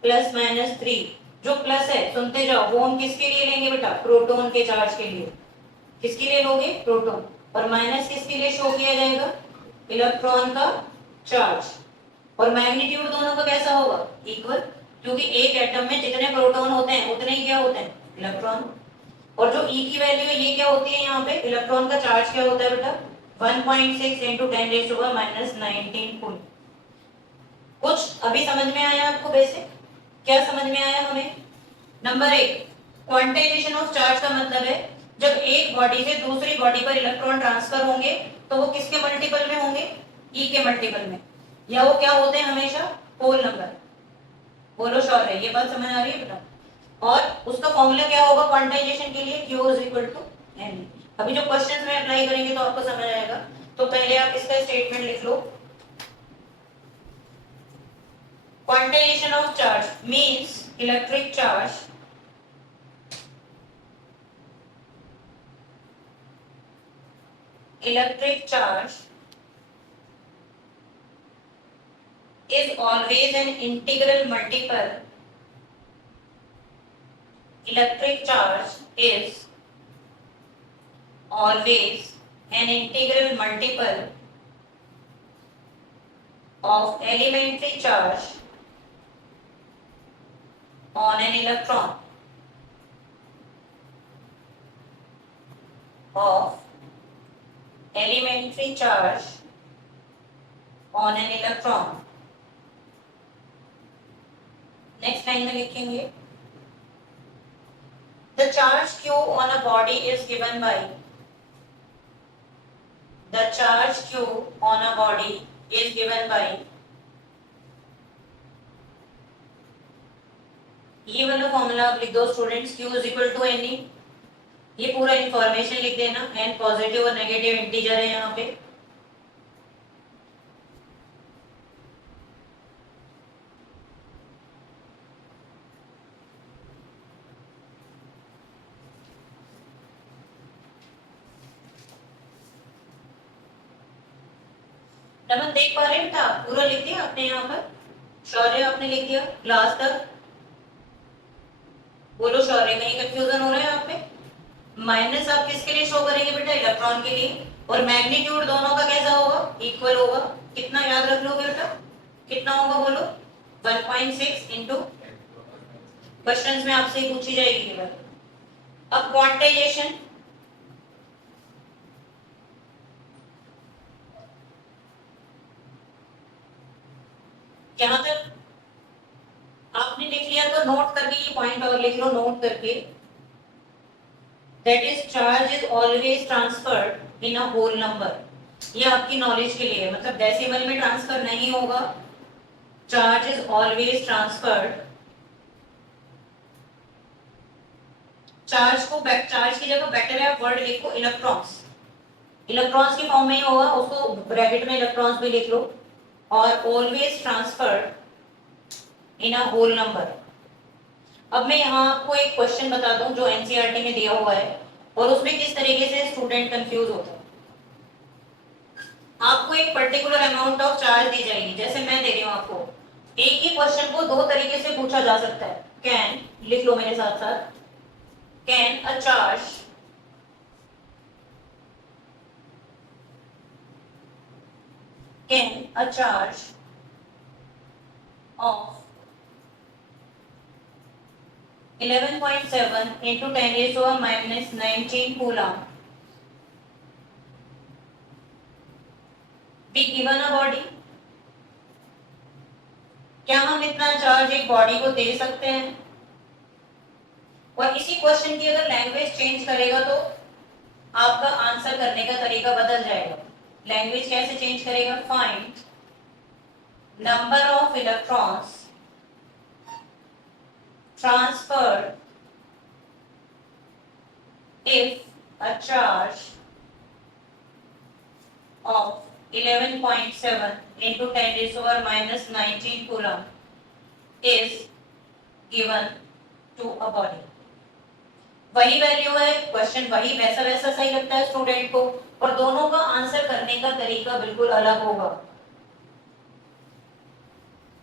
+-3। जो प्लस है सुनते जाओ, वो हम किसके लिए लेंगे बेटा, प्रोटॉन के चार्ज के लिए। किसके लिए लोगे, प्रोटॉन। और माइनस किसके लिए शो किया जाएगा, इलेक्ट्रॉन का चार्ज। और मैग्नीट्यूड दोनों का कैसा होगा, इक्वल, क्योंकि एक एटम में जितने प्रोटॉन होते हैं उतने ही क्या होते हैं, इलेक्ट्रॉन। और जो E की वैल्यू है ये क्या होती है, यहाँ पे इलेक्ट्रॉन का चार्ज क्या होता है बेटा, 1.6 × 10⁻19 कूलम। कुछ अभी समझ में आया आपको, बेसिक क्या समझ में आया हमें। नंबर 1, क्वांटाइजेशन ऑफ चार्ज का मतलब है जब एक बॉडी से दूसरी बॉडी पर इलेक्ट्रॉन ट्रांसफर होंगे तो वो किसके मल्टीपल में होंगे, E के मल्टीपल में, या वो क्या होते हैं हमेशा, होल नंबर। बोलो श्योर है, ये बात समझ आ रही है बेटा। और उसका फॉर्मूला क्या होगा क्वांटाइजेशन के लिए, Q is equal to N। अभी जो क्वेश्चंस में अप्लाई करेंगे तो आपको समझ आएगा। तो पहले आप इसका स्टेटमेंट लिख लो, quantization of charge means electric charge is always an integral multiple. Electric charge is always an integral multiple of elementary charge on an electron. Of elementary charge on an electron. Next line में लिखेंगे, the charge Q on a body is given by, the charge Q on a body is given by, ये वाला formula आप लिख दो students, Q is equal to Ne, ये पूरा information लिख देना, N पॉजिटिव और नेगेटिव इंटीजर है यहाँ पे। नमन देख पा रहे हैं बेटा, पूरा लिख दिया आपने यहाँ पर, शौर्य आपने लिख दिया क्लास तक, बोलो शौर्य, कहीं कंफ्यूजन हो रहा है आप पे। माइनस आप किसके लिए शो करेंगे बेटा, इलेक्ट्रॉन के लिए। और मैग्नीट्यूड दोनों का कैसा होगा, इक्वल होगा। कितना याद रख लोगे बेटा, कितना होगा बोलो, 1.6 इंटू, क्वेश्चंस में आपसे पूछी जाएगी ये बात। अब क्वांटाइजेशन, यहाँ तक आपने लिख लिया तो नोट करके ये पॉइंट और लिख लो, नोट करके, that is charge is always transferred in a whole number। ये आपकी नॉलेज के लिए है, मतलब डेसिमल में ट्रांसफर नहीं होगा, charge is always transferred, charge को चार्ज की जगह बेटर है वर्ड लिखो इलेक्ट्रॉन्स, इलेक्ट्रॉन्स की फॉर्म में ही होगा, उसको ब्रैकेट में इलेक्ट्रॉन्स भी लिख लो, और always transferred in a whole number. अब मैं यहाँ आपको एक क्वेश्चन बता दूं जो एनसीईआरटी में दिया हुआ है, और उसमें किस तरीके से स्टूडेंट कंफ्यूज होता है। आपको एक पर्टिकुलर अमाउंट ऑफ चार्ज दी जाएगी, जैसे मैं दे रही हूँ आपको, एक ही क्वेश्चन को दो तरीके से पूछा जा सकता है। कैन, लिख लो मेरे साथ साथ, can a charge of 11.7 into 10⁻⁻19 coulomb be given a body। क्या हम इतना चार्ज एक बॉडी को दे सकते हैं? और इसी क्वेश्चन की अगर लैंग्वेज चेंज करेगा तो आपका आंसर करने का तरीका बदल जाएगा। लैंग्वेज कैसे चेंज करेगा? Find number of electrons transferred if a charge of 11.7 into 10 raised to power minus 19 coulomb is given to a body. वही वैल्यू है, क्वेश्चन वही वैसा वैसा सही लगता है स्टूडेंट को, और दोनों का आंसर करने का तरीका बिल्कुल अलग होगा।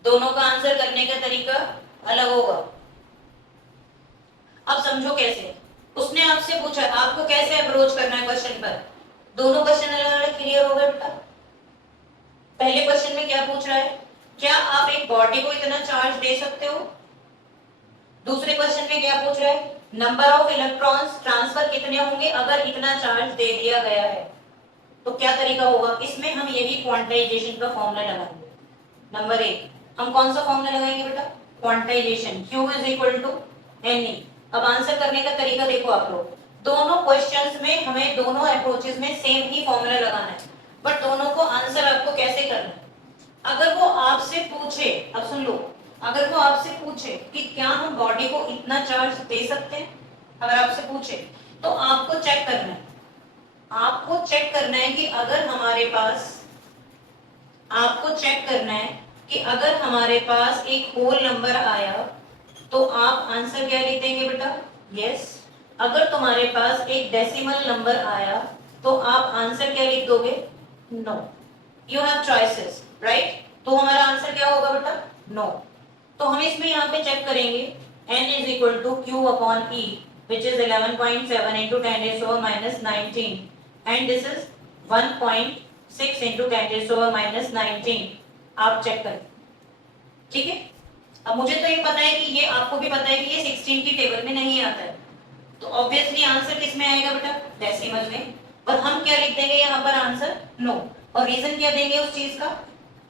दोनों का आंसर करने का तरीका अलग होगा। अब समझो कैसे, उसने आपसे पूछा आपको कैसे अप्रोच करना है क्वेश्चन पर, दोनों क्वेश्चन अलग अलग क्लियर हो गए बेटा। पहले क्वेश्चन में क्या पूछ रहा है, क्या आप एक बॉडी को इतना चार्ज दे सकते हो। दूसरे क्वेश्चन में क्या पूछ रहा है, नंबर ऑफ इलेक्ट्रॉन्स ट्रांसफर कितने होंगे अगर इतना चार्ज दे दिया गया है। तो क्या तरीका होगा, इसमें हम यही क्वांटाइजेशन का फॉर्मूला लगाएंगे। नंबर 1 हम कौन सा फॉर्मूला लगाएंगे बेटा, quantization, Q is equal to Ne। अब आंसर करने का तरीका देखो आप लोग, दोनों क्वेश्चंस में हमें दोनों अप्रोचेस में सेम ही फॉर्मूला लगाना है, बट दोनों को आंसर आपको कैसे करना है। अगर वो आपसे पूछे, अब सुन लो, अगर वो आपसे पूछे कि क्या हम बॉडी को इतना चार्ज दे सकते हैं, अगर आपसे पूछे तो आपको चेक करना है, आपको चेक करना है कि अगर हमारे पास, आपको चेक करना है कि अगर हमारे पास एक होल नंबर आया तो आप आंसर क्या लिख देंगे बेटा, यस। अगर तुम्हारे पास एक डेसिमल नंबर आया तो आप आंसर क्या लिख दोगे, no. You have choices, right. तो हमारा आंसर क्या होगा बेटा, नो। तो हम इसमें यहाँ पे चेक करेंगे n is equal to q upon e which is 11.7 into 10 raised to power minus 19 and this is 1.6 into 10 raised to power minus 19। आप चेक करें, ठीक है। अब मुझे तो ये पता है कि ये, आपको भी पता है कि ये 16 की टेबल में नहीं आता है, तो ऑब्वियसली आंसर किस में आएगा बेटा, डेसिमल में। और हम क्या लिख देंगे यहाँ पर आंसर, नो। और रीजन क्या देंगे उस चीज का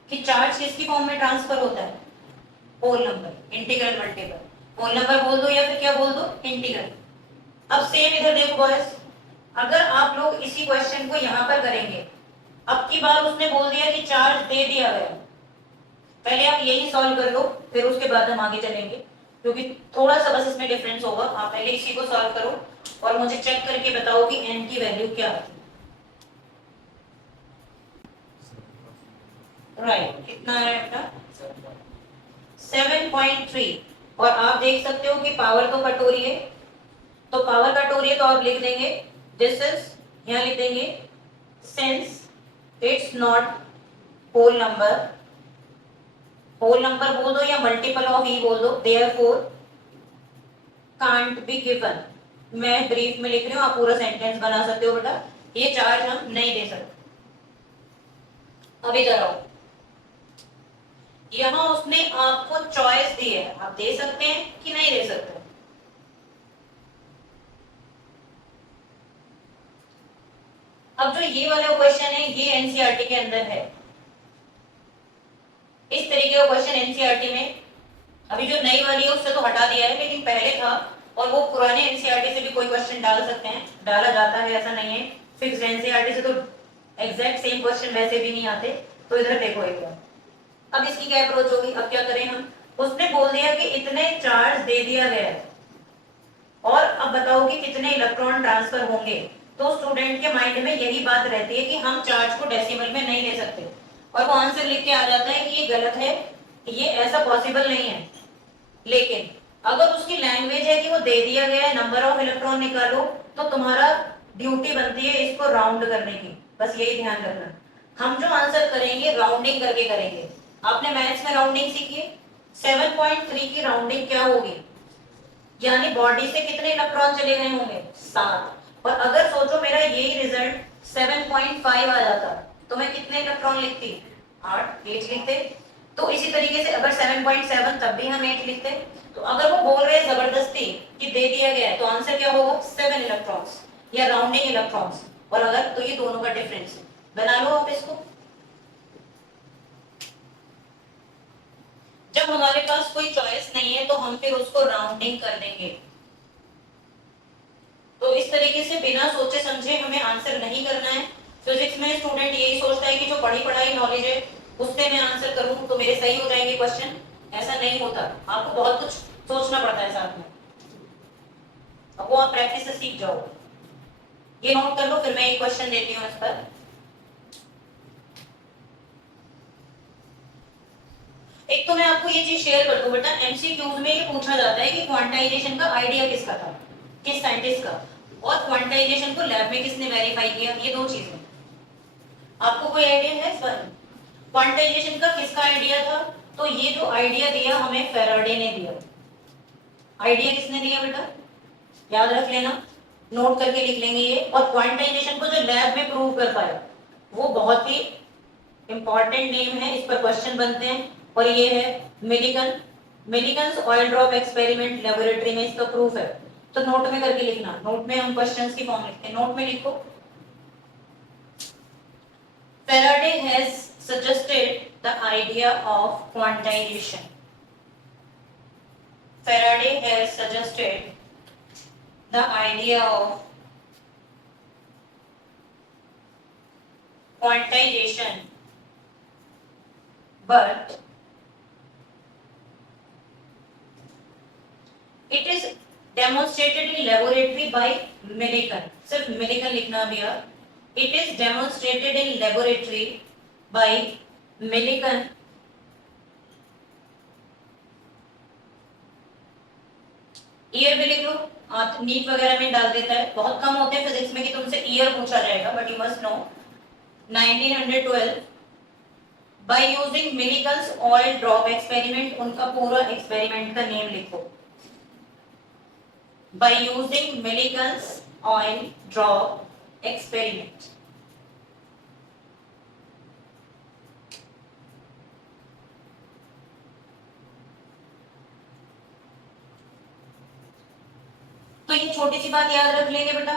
कि चार्ज किसकी फॉर्म में ट्रांसफर होता है, whole number, integral multiple. Whole number बोल दो या फिर क्या बोल दो, इंटीग्रल। अब सेम इधर देखो बॉयज, अगर आप लोग इसी क्वेश्चन को यहाँ पर करेंगे, अब की बार उसने बोल दिया कि चार्ज दे दिया गया, पहले आप यही सॉल्व कर लो फिर उसके बाद हम आगे चलेंगे, क्योंकि थोड़ा सा बस इसमें डिफरेंस होगा। आप पहले इसी को सॉल्व करो और मुझे चेक करके बताओ कि n की वैल्यू क्या है। राइट, कितना है बेटा, 7.3। और आप देख सकते हो कि पावर तो कट हो रही है, तो पावर कट हो रही है तो आप लिख देंगे दिस इज, यहाँ लिख देंगे since it's not whole number, whole number बोल दो या मल्टीपल ऑफ ई बोल दो, देयरफॉर कांट बी गिवन। मैं ब्रीफ में लिख रही हूँ, आप पूरा सेंटेंस बना सकते हो बेटा, ये चार्ज हम नहीं दे सकते। अब इधर आओ, यहां उसने आपको चॉइस दी है, आप दे सकते हैं कि नहीं दे सकते। अब जो ये वाला क्वेश्चन है ये एनसीईआरटी के अंदर है, इस तरीके का क्वेश्चन एनसीईआरटी में, अभी जो नई वाली है उससे तो हटा दिया है, लेकिन पहले था, और वो पुराने एनसीईआरटी से भी कोई क्वेश्चन डाल सकते हैं, डाला जाता है, ऐसा नहीं है। फिक्स्ड एनसीईआरटी से तो एग्जैक्ट सेम क्वेश्चन वैसे भी नहीं आते। तो इधर देखो एक बार, अब इसकी क्या अप्रोच होगी, अब क्या करें हम, उसने बोल दिया कि इतने चार्ज दे दिया गया है और अब बताओ कि कितने इलेक्ट्रॉन ट्रांसफर होंगे। तो स्टूडेंट के माइंड में यही बात रहती है कि हम चार्ज को डेसिमल में नहीं ले सकते, और वो आंसर लिख के आ जाता है कि ये गलत है, ये ऐसा पॉसिबल नहीं है। लेकिन अगर उसकी लैंग्वेज है कि वो दे दिया गया है, नंबर ऑफ इलेक्ट्रॉन निकालो, तो तुम्हारा ड्यूटी बनती है इसको राउंड करने की, बस यही ध्यान रखना। हम जो आंसर करेंगे राउंडिंग करके करेंगे। आपने मैथ्स में राउंडिंग सीखी है, 7.3 की राउंडिंग क्या होगी, यानी बॉडी से कितने इलेक्ट्रॉन चले गए होंगे, 7। और अगर सोचो मेरा यही रिजल्ट 7.5 आ जाता तो मैं कितने इलेक्ट्रॉन लिखती, 8 लिखते। तो इसी तरीके से अगर 7.7 तब भी हम 8 लिखते। तो अगर वो बोल रहे हैं जबरदस्ती कि दे दिया गया है, तो आंसर क्या होगा, 7 इलेक्ट्रॉन्स या राउंडिंग इलेक्ट्रॉन्स। और अगर, तो ये दोनों का डिफरेंस बना लो आप इसको। जब हमारे पास कोई चॉइस नहीं है तो हम फिर उसको राउंडिंग कर देंगे। तो इस तरीके से बिना सोचे समझे हमें आंसर नहीं करना है। फिजिक्स में स्टूडेंट यही सोचता है कि जो पढ़ी पढ़ाई नॉलेज है उससे मैं आंसर करूं तो मेरे सही हो जाएंगे क्वेश्चन, ऐसा नहीं होता। आपको बहुत कुछ सोचना पड़ता है साथ में, अब वो आप प्रैक्टिस से सीख जाओ। ये नोट कर लो, फिर मैं एक क्वेश्चन देती हूँ इस पर। एक तो मैं आपको ये चीज शेयर कर दूं बेटा, एमसीक्यूज में ये पूछा जाता है कि क्वांटाइजेशन का आइडिया किसका था, किस साइंटिस्ट का, और क्वांटाइजेशन को लैब में किसने वेरीफाई किया, ये दो चीजें। आपको कोई आइडिया है इस बारे में क्वांटाइजेशन का किसका आइडिया था? तो ये जो आइडिया दिया हमें फेराडे ने दिया। आइडिया किसने दिया बेटा, याद रख लेना, नोट करके लिख लेंगे ये। और क्वांटाइजेशन को जो लैब में प्रूव कर पाया वो बहुत ही इंपॉर्टेंट नेम है, इस पर क्वेश्चन बनते हैं, और ये है Millikan. Millikan's oil drop experiment laboratory में इसका प्रूफ है। तो नोट में करके लिखना, नोट में हम क्वेश्चंस की फॉर्म लिखते हैं, नोट में लिखो। Faraday has suggested the idea of quantization. Faraday has suggested the idea of quantization, but it is demonstrated in laboratory by Millikan. सिर्फ Millikan लिखना भी यार। It is demonstrated in laboratory by Millikan year भी लिख लो, NEET वगैरह में डाल देता है, बहुत कम होते हैं फिजिक्स में कि तुमसे ईयर पूछा जाएगा, but you must know 1912 by using Millikan's oil drop experiment, उनका पूरा एक्सपेरिमेंट का नेम लिखो, by using Millikan's oil drop experiment। तो ये छोटी सी बात याद रख लेंगे बेटा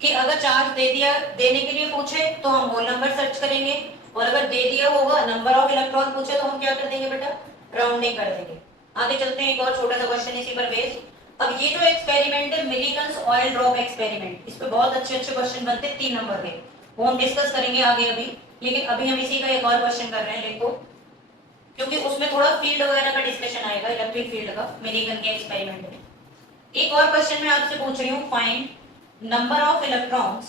कि अगर चार्ज दे दिया, देने के लिए पूछे तो हम होल नंबर सर्च करेंगे, और अगर दे दिया होगा नंबर ऑफ इलेक्ट्रॉन पूछे तो हम क्या कर देंगे बेटा, राउंडिंग कर देंगे। आगे चलते हैं, एक और छोटा सा क्वेश्चन इसी पर बेस्ड। अब ये जो एक्सपेरिमेंट है मिलिकन्स ऑयल ड्रॉप एक्सपेरिमेंट, इस पे बहुत अच्छे अच्छे क्वेश्चन बनते हैं 3 नंबर के, वो हम डिस्कस करेंगे आगे अभी, लेकिन अभी हम इसी का एक और क्वेश्चन कर रहे हैं, देखो, क्योंकि उसमें थोड़ा फील्ड वगैरह का डिस्कशन आएगा, इलेक्ट्रिक फील्ड का, मिलिकन के एक्सपेरिमेंट में। एक और क्वेश्चन मैं आपसे पूछ रही हूँ, find number of electrons,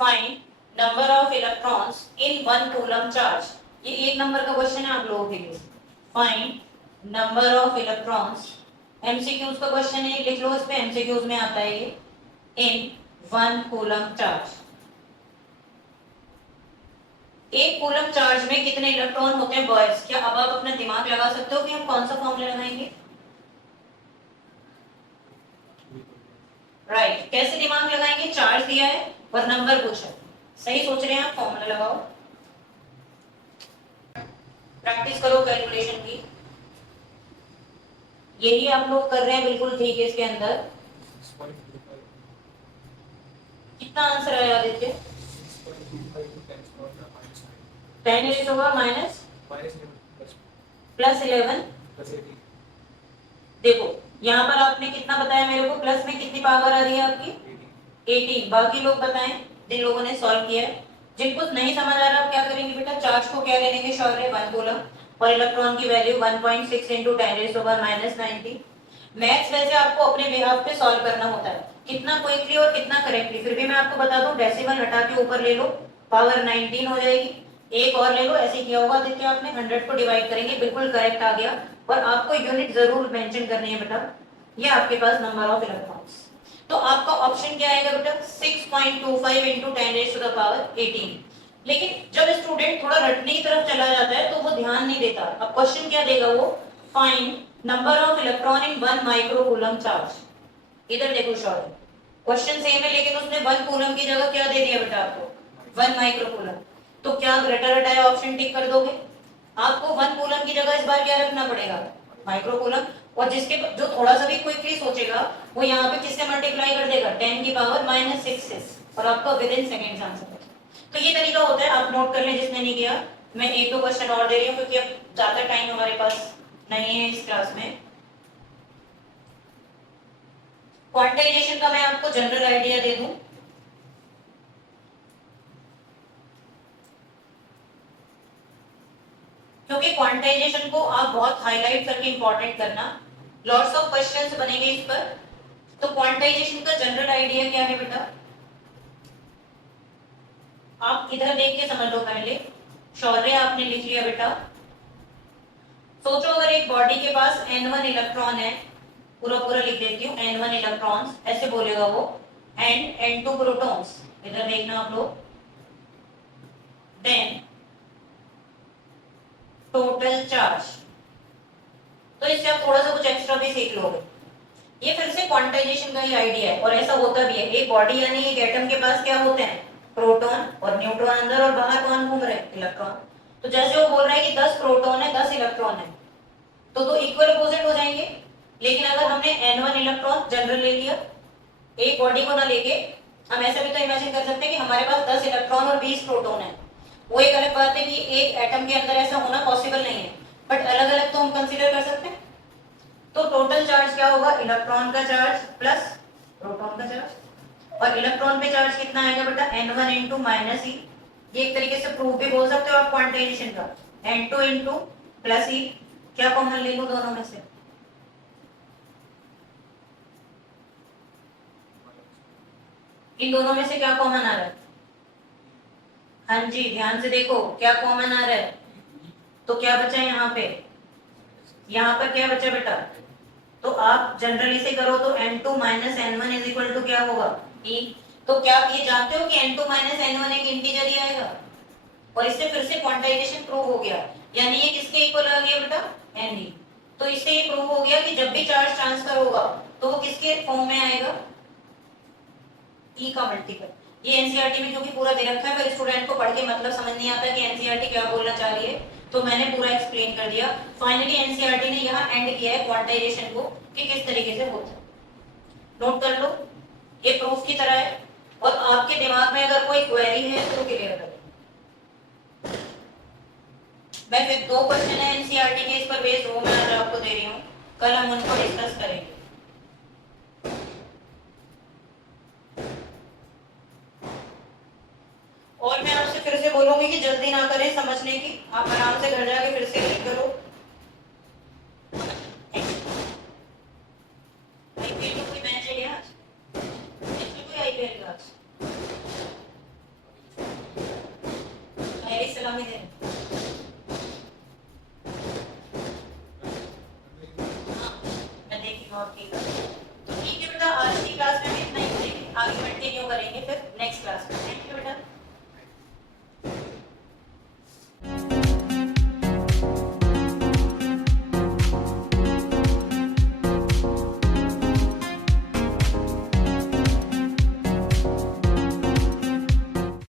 find number of electrons in 1 coulomb charge. ये 1 नंबर का क्वेश्चन है आप लोगों के लिए। Find number of electrons, MCQs का क्वेश्चन है, लिख लो इस पे, एमसीक्यूज में आता है ये, इन 1 कूलम चार्ज। 1 कूलम चार्ज में कितने इलेक्ट्रॉन होते हैं बॉयज? क्या अब आप अपना दिमाग लगा सकते हो कि हम कौन सा फॉर्मूला लगाएंगे? राइट, कैसे दिमाग लगाएंगे? चार्ज दिया है और नंबर पूछा है, सही सोच रहे हैं आप, फॉर्मूला लगाओ, प्रैक्टिस करो कैलकुलेशन की, यही आप लोग कर रहे हैं बिल्कुल ठीक है। इसके अंदर कितना आंसर आया आदित्य? 10 माइनस प्लस 11, देखो यहाँ पर आपने कितना बताया मेरे को, प्लस में कितनी पावर आ रही है आपकी? 18। बाकी लोग बताएं जिन लोगों ने सॉल्व किया है। जिनको नहीं समझ आ रहा आप क्या करेंगे बेटा, चार्ज को क्या ले लेंगे, शौर्य 1 कूलम, और इलेक्ट्रॉन की वैल्यू 1.6 × 10⁻⁻90। मैथ्स वैसे आपको अपने बिहाफ पे सॉल्व करना होता है, कितना क्विकली और कितना करेक्टली। फिर भी मैं आपको बता दूं, डेसिमल हटा के ऊपर ले लो, पावर 19 हो जाएगी, एक और ले लो, ऐसे किया होगा देखिए आपने, 100 को डिवाइड करेंगे, बिल्कुल करेक्ट आ गया। और आपको यूनिट जरूर मेंशन करनी है बेटा, ये आपके पास नंबर ऑफ इलेक्ट्रॉन्स। तो आपका ऑप्शन क्या आएगा बेटा, 6.25 × 10⁻18। लेकिन जब स्टूडेंट थोड़ा रटने की तरफ चला जाता है तो वो ध्यान नहीं देता। अब क्वेश्चन क्या देगा वो, find number of electron in 1 microcoulomb charge. इधर देखो शौर्य, क्वेश्चन सेम है लेकिन उसने 1 कूलम की जगह क्या दे दिया बेटा आपको, 1 माइक्रोकूलम। तो क्या रटा रटाया ऑप्शन टिक कर दोगे? आपको 1 कूलम की जगह इस बार क्या रखना पड़ेगा, माइक्रोकूलम। और जिसके जो थोड़ा सा भी क्विकली सोचेगा वो यहाँ पे किससे मल्टीप्लाई कर देगा, 10⁻⁻6 से, और आपको विद इन सेकेंड्स आंसर है। तो ये तरीका होता है, आप नोट कर लें जिसने नहीं किया। मैं 1-2 क्वेश्चन और दे रही हूँ क्योंकि अब ज्यादा टाइम हमारे पास नहीं है इस क्लास में। क्वांटाइजेशन का मैं आपको जनरल आइडिया दे दूं, क्योंकि क्वांटाइजेशन को आप बहुत हाईलाइट करके इंपॉर्टेंट करना, लॉट्स ऑफ क्वेश्चंस बनेंगे इस पर। तो क्वांटाइजेशन का जनरल आइडिया क्या है बेटा, आप इधर देख के समझ लो पहले। शौर्य आपने लिख लिया बेटा। सोचो अगर एक बॉडी के पास n1 इलेक्ट्रॉन है, पूरा पूरा लिख देती हूँ, n1 इलेक्ट्रॉन्स ऐसे बोलेगा वो, एंड n2 प्रोटॉन्स, इधर देखना आप लोग, देन टोटल चार्ज। तो इससे आप थोड़ा सा कुछ एक्स्ट्रा भी सीख लोगे। ये फिर से क्वांटाइजेशन का ही आइडिया है और ऐसा होता भी है। एक बॉडी यानी एक एटम के पास क्या होते हैं, प्रोटॉन और न्यूट्रॉन अंदर, और बाहर कौन घूम रहे हैं, इलेक्ट्रॉन। तो जैसे वो बोल रहा है कि 10 प्रोटॉन है 10 इलेक्ट्रॉन है, तो दो इक्वल अपोजिट हो जाएंगे। लेकिन अगर हमने n1 इलेक्ट्रॉन जनरल ले लिया, एक बॉडी को ना लेके, हम ऐसा भी तो इमेजिन कर सकते हैं कि हमारे पास 10 इलेक्ट्रॉन और 20 प्रोटॉन है। वो एक अलग बात है कि एक एटम के अंदर ऐसा होना पॉसिबल नहीं है, बट अलग अलग तो हम कंसीडर कर सकते हैं। तो टोटल चार्ज क्या होगा, इलेक्ट्रॉन का चार्ज प्लस प्रोटॉन का चार्ज। और इलेक्ट्रॉन पे चार्ज कितना आएगा बेटा, n1 इंटू माइनस ई। ये एक तरीके से प्रूफ भी बोल सकते हो आप क्वांटाइजेशन का, n2 इंटू प्लस ई। क्या कॉमन ले लो दोनों में से, इन दोनों में से क्या कॉमन आ रहा है, हाँ जी ध्यान से देखो क्या कॉमन आ रहा है। तो क्या बचा यहाँ पे, यहाँ पर क्या बचा बेटा, तो आप जनरली से करो तो n2 minus n1 is equal to क्या होगा, e। तो क्या आप ये जानते हो कि n2 माइनस n1 एक इंटीजर ही आएगा, और इससे फिर से क्वांटाइजेशन प्रूव हो गया। यानी ये किसके इक्वल आ गया बेटा, ne। तो इससे ये प्रूव हो गया कि जब भी चार्ज ट्रांसफर होगा तो वो किसके फॉर्म में आएगा, e का मल्टीपल। ये एनसीईआरटी में क्योंकि पूरा दे रखा है, पर स्टूडेंट को पढ़ के मतलब समझ नहीं आता कि एनसीईआरटी क्या बोलना चाह रही है, तो मैंने पूरा एक्सप्लेन कर दिया। फाइनली एनसीईआरटी ने यहाँ एंड किया है क्वांटाइजेशन को कि किस तरीके से होता है। नोट कर लो, ये प्रूफ की तरह है, और आपके दिमाग में अगर कोई क्वेरी है तो क्लियर करें। मैं फिर 2 क्वेश्चन है एनसीईआरटी के, इस पर बेस्ड वो मैं आज आपको दे रही हूँ, कल हम उनको डिस्कस करेंगे। और मैं आपसे फिर से बोलूंगी कि जल्दी ना करें समझने की, आप आराम से घर जाके फिर से रीड करो। आईपीएल का कोई मैच है क्या आज, कोई आईपीएल का आज, सलामी दे